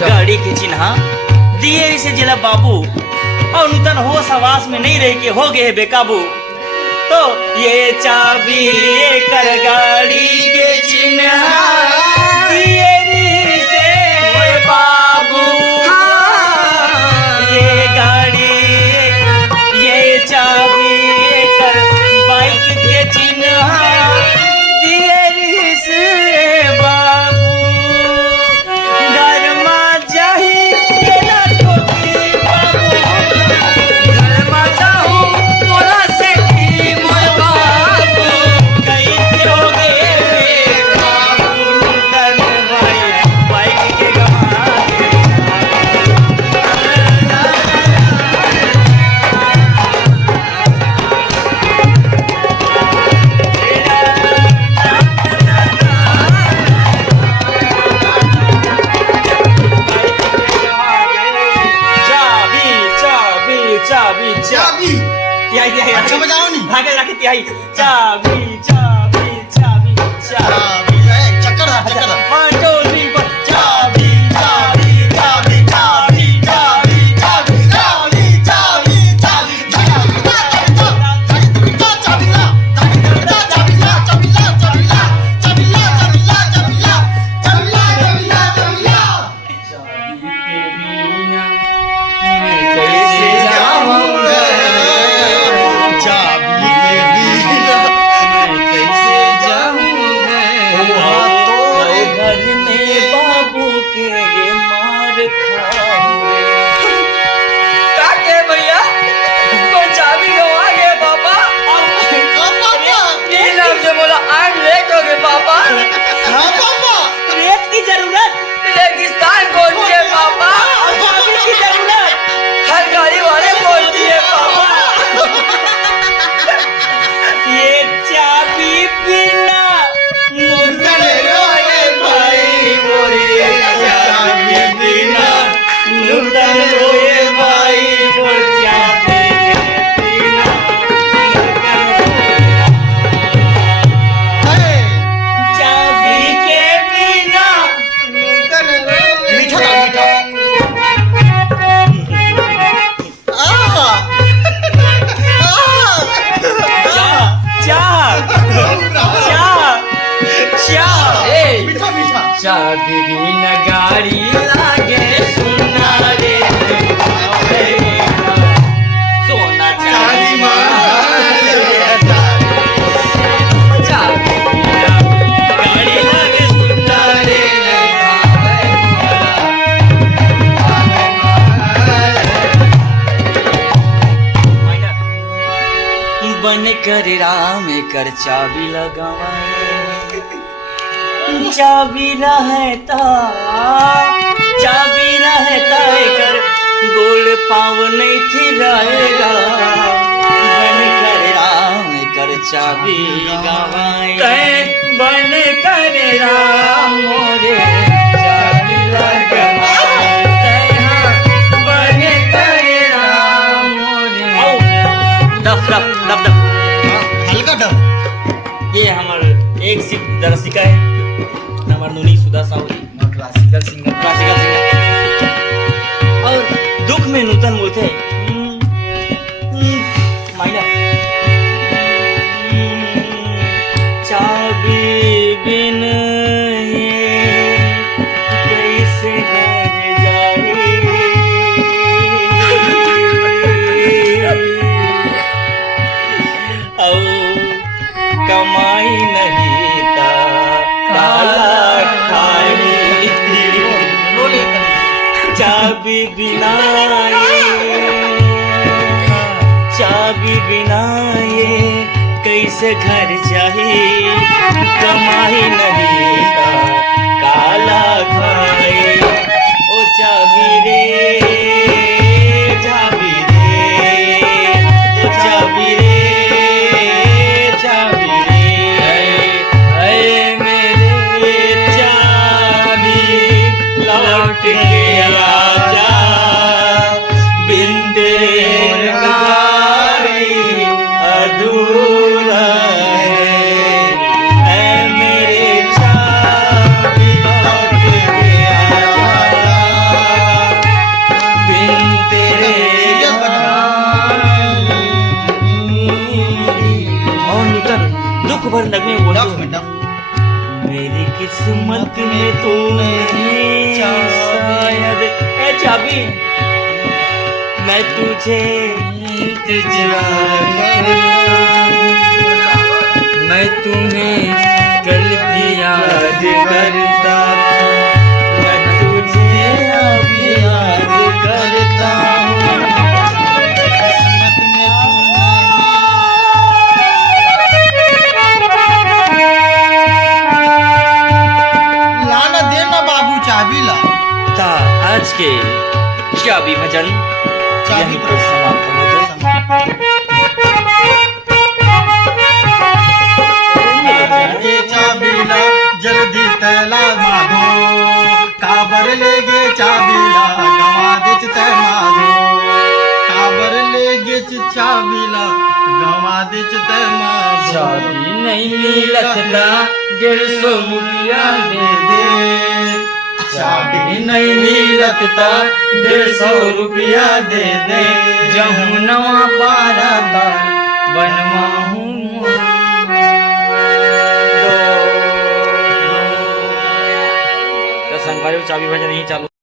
गाड़ी के चिन्हा दिए इसे जिला बाबू और नूतन होश हवास में नहीं रह के हो गए बेकाबू। तो ये चाबी कर गाड़ी के चिन्हा दिए इसे बाबू। ये गाड़ी ये चाबी कर बाइक के चिन्हा दिए इसे बाबू। घर में जाही के ना ठोकी बाबू, घर में जाहू मोला से की मोर बाबू। कैसे हो गए बाबू नूतन भाई बाइक के गमा के। चाबी अच्छा बजाओ नहीं भागे रखे तिहाई। चाबी चाबी चाबी चाबी चक्कर पांचो ली पर चाबी चाबी चाबी चाबी चाबी चाबी चाबी चाबी रेत की जरूरत रेगिस्तान बोलती है पापा, चाबी की जरूरत हर गाड़ी वाले बोलती है पापा। ये चाबी बिना नूतन रोए भाई मोरे, चाबी बिना नूतन रोए भाई मोर। चाबी के बिना चाबी बिना गाड़ी लागे सुना रे सोना चांदी चाबी बिना गाड़ी लागे सुना रे बन कर राम कर चाबी लगावाए। चाबी रहता कर गोल पाव नहीं थी रहेगा। बन कर राम कर चाबी गवाए, बन कर राम मोरे चाबी लगवाए। बन कर राम मोरे डफ डफ डफ डफ हल्का डफ। ये हमार एक सिख दर्शिका है हमार नूनी सुधा साहू क्लासिकल सिंगर और दुख में नूतन बोलते माइना। चाबी बिन ये कैसे घर जाए, और कमाई नहीं था काला खाई। चाबी बिना ये कैसे घर जाए, कमाई नहीं का काला खाए। ओ चाबी रे चाबी रे ओ चाबी रे चाबी रे मेरे चाबी लौट के आजा बिंदे अधूरा है मेरे चाबी लौट के आजा। भर नगमे में बोलो। मेरी किस्मत में तू नहीं शायद ए चाबी मैं तुझे इंतजार मैं तुम्हें कल भी याद करता मैं तुझे अभी याद करता हूँ। लाना देना बाबू चाबी ला। था आज के चाबी भजन यहीं पर समाप्त होते। चाबी ला जल्दी तैला माधो काबर लेगे चाबी ला गवा दे तै माधो काबर लेगे चाबी ला गवा दे तै माधो। चाबी नहीं मिलत ला 150 रुपया दे दे चाबी नहीं मिलत ता 150 रुपया दे दे जमुनवा पारा बा बनवा हूँ तो संगवारी चाबी भजन यही चालू।